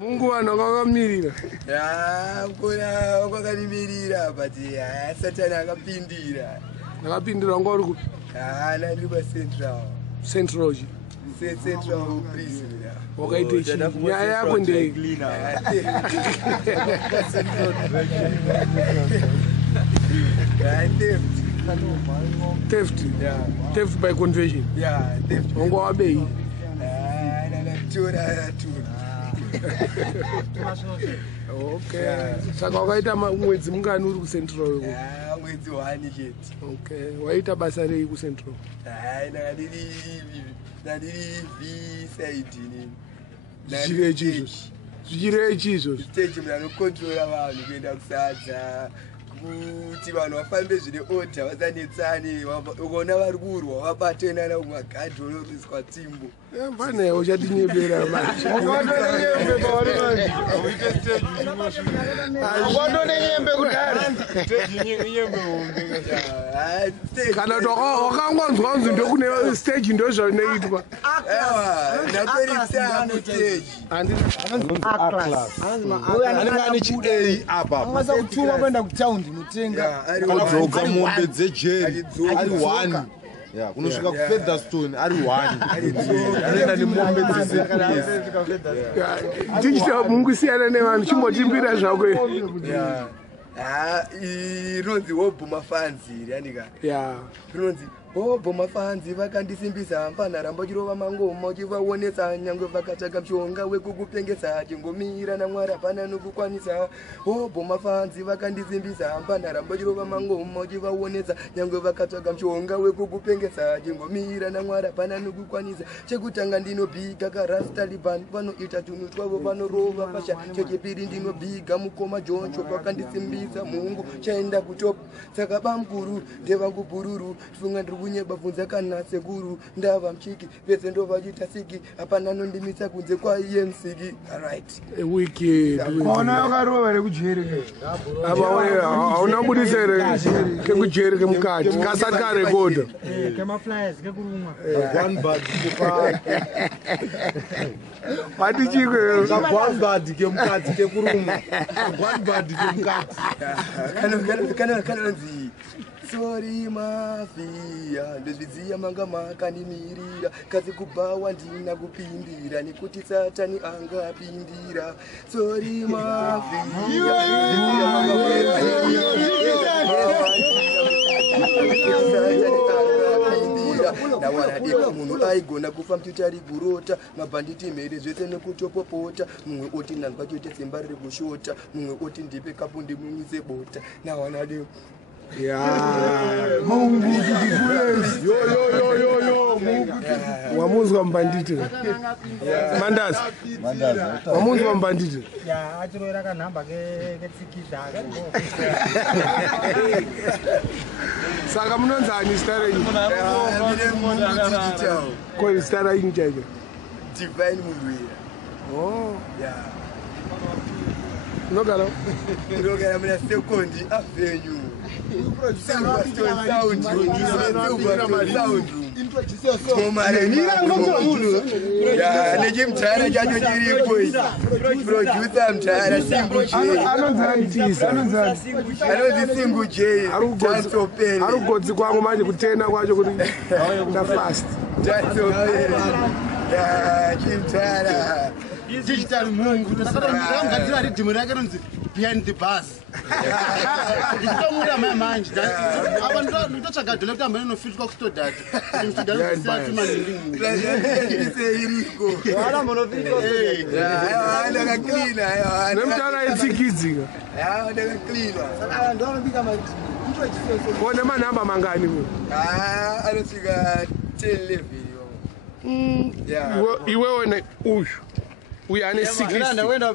Mungu wana kwakamirira. Kuna kwakanimirira but Satani akapindira. Akapindira ngori ku. Nandiri kwa Central. Central prison. Wakaite nyaya yako ndei. Theft. Yeah. Theft by conversion. Yeah, theft. Mungu wabei. Okay. Saka wakaita mwedzi mungani uri ku Central? Mwedzi 1 chete. Okay. Waita basa rei ku Central? Nadiri V-side nini. Zvichirei chizvo? Stage mwana unokontrola vanhu kuenda kusadza. Kuti vanhu vafambe zvine order vasanetsane ukaona vari kurwa vabatenana mumagadhi unoriswa timbo. Pane uchatinyebera manje. Nenyembe kudara. Kana wakangwanzwa kunzi ndokune stage ndozvinoitwa. Anenge ane chi-A apa. Angasa kuchuma kwenda kutaundi mutenga. Akadzoka mombe dzejeri ari 1. Yeah, kunosvika kuFeatherstone ari 1. Anoenda nemombe tichita Mungu siyana nevanhu chimbotimbira zvako. Inonzi Hobhoma Fans iri andika. Inonzi Hobhoma Fans vakandisimbisa mpanharamba chirova mangoma uchivaonesa nyangwe vakatsvaga mshonga wekukupengesa chingomira naMwari hapana nokukwanisa. Hobhoma Fans vakandisimbisa mpanharamba chirova mangoma uchivaonesa nyangwe vakatsvaga mshonga wekukupengesa chingomira naMwari hapana nokukwanisa. Chekutanga ndinobhiga kaRastaliban vanoita tunhu twavo vanorova pasha. Chechipiri ndinobhiga mukoma Joncho vakandisimbisa Mungu chaenda kutop. Saka bamkuru ndevangu bururu funga ndiri kunyeba bvunza kana sekuru ndava mchiki vese ndo vachita siki hapana nondimisa kunze kwaiyemsiki. Alright. Wicked. Kona yakarova rekujeri. Aba wewe hauna budisere kekujeri kemukati kasati karekoda. Kema flyers kekuruma. one bad kupa. Pati chiko one bad kemukati kekuruma. One bad kemukati. Kana sorry mafia ndezvidziya manga makanimirira kazi kubawa ndina kupindira nekuti Satani angapindira. Sorry mafia nawanadeka munhu aigona kufa mtitari kurota mabhanditi mhere zvese nekutopopota. Mumwe oti nanzwa choite simba riri kushota, mumwe oti ndipe kapu ndimumise bota. Nawanadeka Mungu wamuzwa mbanditi Mandazi wamuzwa mbanditi achiroera kanhamba ketsikidza. saka munonzani zita renyu? Ko zita renyu chaicho? Divine Mulwira. Unogara muna Second Avenue. Nechimtara chacho chiripo producer mtara Singu J. Anonzi Singu J. Arugodzi kwangu manje kutena kwacho kuti ndafast. Chimtara Digital Mungu ndakagadzira ridhimu rake rinzi Behind the Bus. Nditomuda manje apa nditotsvaga dhona kuti ambani nofitwa kustodati ndisati maningi iriko ndakaklina nemtara etsikidzika ndakaklina one manhamba mangani ku? anosvika 10 11. Iwewe uyu ane 60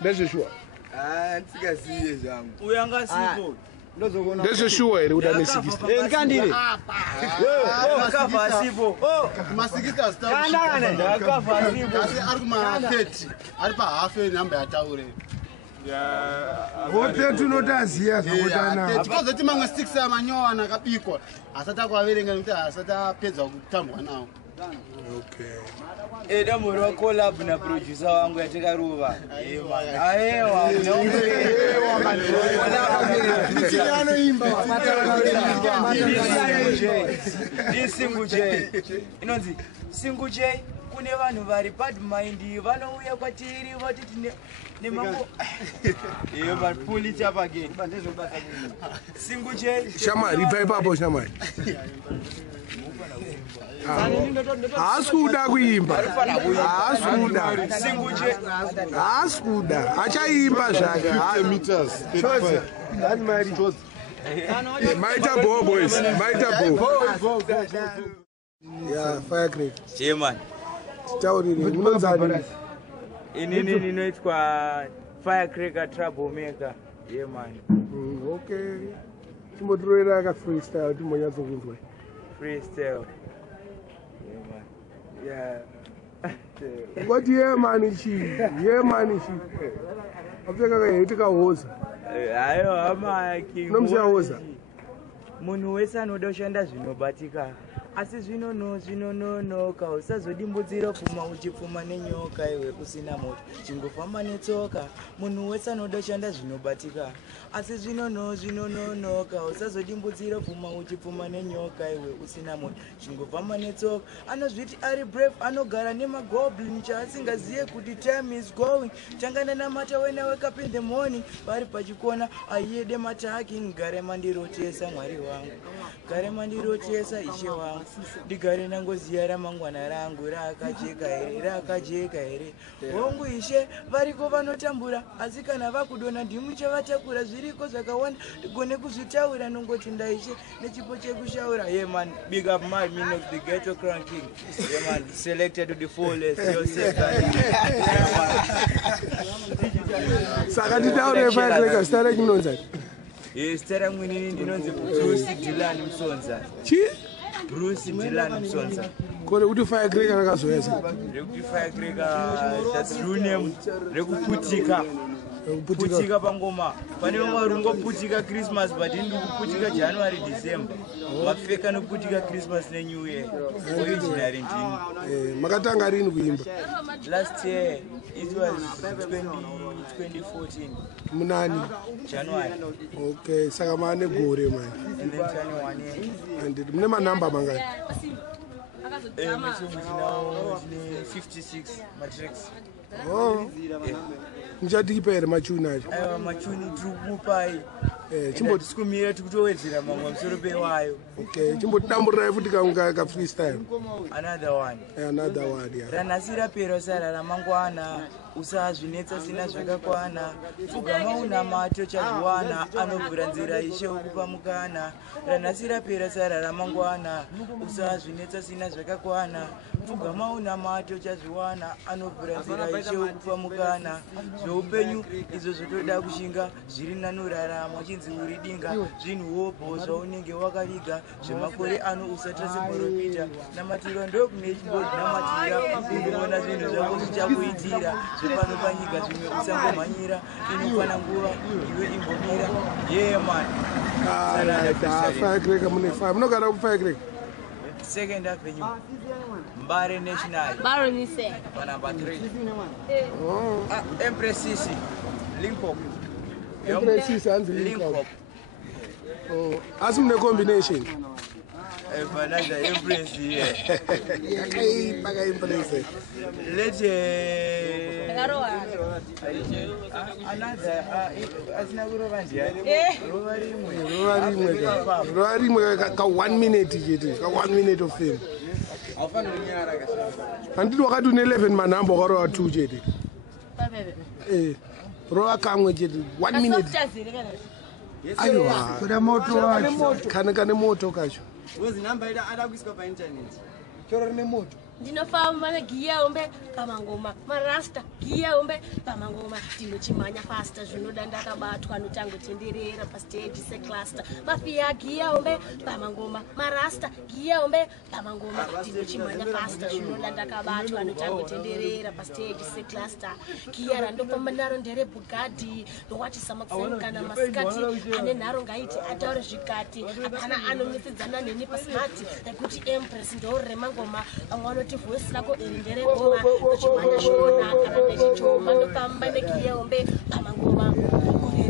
ndezveshuwa? Ndisingasiye zvangu. Uyu angasipo. Ndezveshuwa here kuti ane 60? Ndikandire. Akafa asipo. masikita akafa asipo. asi ari kuma 30 ari pahalf yenhamba yataure. Wote tunotaziya zvakotana. Tikozoti mamwe 6 amanyowana akabikwa asati akwaverenga nekuti asati apedza kutambwa nawo. Okay. Eda moro collab na producer wangu yatika ruva. Ayewa, Single J. Inonzi, Single J. Kune vanhu vari bad mind vanouya kwatiri vatiti nemango iyo vapuli chapage Single J Shamari ipapo Shamari. Asikuda kuimba. Asikuda. Single J Asikuda. Achaimba zvake. meters 35 That's my Maita Bo boys. Maita Bo. Yeah, Firecrack. Chairman. Tauriri unonzani? Inini inoitwa Firecracker Troublemaker. Yeah man. Okay. Timotorera ka freestyle timonyatso kunzwa. Freestyle. Yeah man. Yeah. What yeah man ichi? Yeah man ichi. Apeka kahitika hoza. Ayo ama ki. Unomziya hoza? Munhu wese anoda kushanda zvinobatika. Asi zvinonoka usazodimbudzira pfuma uchipfuma nenyoka iwe usina moto chingofamba netsoka munhu wese anoda kushanda zvinobatika asi zvinonoka usazodimbudzira pfuma uchipfuma nenyoka iwe usina moto chingofamba netsoka anozviti ari brave anogara nemagoblin chaasingaziye kuti time is going tangana namata when I wake up in the morning vari pachikona aiyede mataki gare mandirotesa mwari wangu gare mandirotesa ishe wangu ndigare nangoziya ramangwana rangu rakajeka here hongu ishe variko vanotambura asi kana vakudona ndimu chavatakura zviriko zvakawanda ndigone kuzvitaura nongoti ndaishe nechipo chekushaura yeah man big up my mean of the ghetto crown king yeah man selected to the fullest yourself Saka titaure Firecracker stare kunonzani? Stara mwinini ndinonzi Bruce Dylan Msonza. Chi? Bruce Dylan Msonza. Kore kuti Firecracker rakazoyasa. Rekuti Firecracker that's true name. Rekuputika. Putika pangoma. Pane vamwe rungoputika Christmas but ndikuputika January December. Mapfeka nokuputika Christmas neNew Year. Originally ndini. Makatanga rini kuimba? Last year it was 2014. Munani? January. Okay, saka mane gore man. And then 21 years. And mune manamba mangani? Now 56 matrix. Oh. Njadipa here machuni acho. Aiwa machuni trukupai. Chimboti sikumira tikutowedzera mamwe musoro pewayo. Okay, chimboti damburai futi ka freestyle. Another one. Another one, yeah. Ranasira pero sara ramangwana. Usazvinetsa sina zvakakwana pfugama una mato chazviwana anobvura nzira ishe ukupa mukana ranasira pera sara ramangwana usazvinetsa sina zvakakwana pfugama una mato chazviwana anobvura nzira ishe ukupa mukana zveupenyu izvo zvotoda kushinga zviri nanorarama chinzi uri dinga zvinhu wopo zvaunenge wakaviga zvemakore ano usatra seprofita namatiro ndokune chimbodzi namatira unoona zvinhu zvako zvichakuitira pano panyika zvimwe usangomhanyira inokwana nguva iwe imbomira yeah man Firecracker mune 5 munogara ku Firecracker second avenue Mbare National Baronise pa number 3 Empress City Limpopo Empress City and Limpopo asi mune combination Vanada Empress here Paka Empress another asina kurova ndiani rova rimwe ka 1 minute chete ka 1 minute of fame handiti wakati une 11 manhamba wakarova 2 chete rova kamwe chete 1 minute aiwa kuda moto wacho kane moto kacho Who's number ada kuiswa pa internet choro rine moto ndinofamba negiya ombe pamangoma marasta giya ombe pamangoma ndinochimhanya fasta zvinoda ndakabatwa notangotenderera pastage secluster mafia giya ombe pamangoma marasta giya ombe pamangoma ndinochimhanya fasta zvinoda ndakabatwa notangotenderera pastage secluster giya randofamba naro nderebhugadi ndowatisa makuseni kana masikati ane nharo ngaiti ataure zvikati hapana anomisidzana neni pasmati rekuti empress ndoremangoma vamwe vanoti voisi rako iri nderegoma nochimhanya shona kana nechichoma ndofamba negiyaombe pamangoma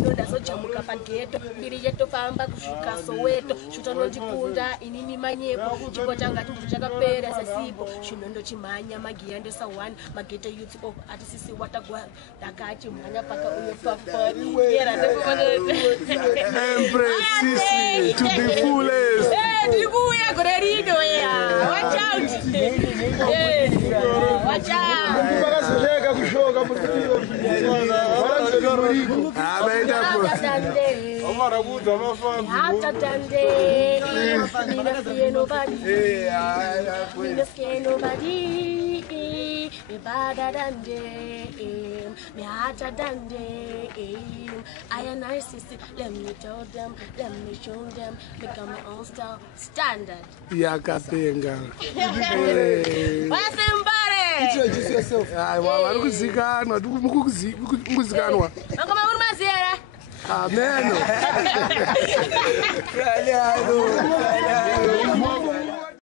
ndodazojamuka pageto mbiri yetofamba kusvika soweto shutonondikunda inini manyepo chipo changa chindu chakapera sesipo zvino ndochimhanya magiya ndosa 1 mageto youth of atisisi watagwa ndakachimhanya pakauyo pafayera Empress to the fullest. ndikuya gore rino ya watch out watch out vakazoleka kushoka standard. Yakapenga. Introduce yourself. Vari kuzikanwa, mukuzikanwa. Ngoma muri mazera. Amen.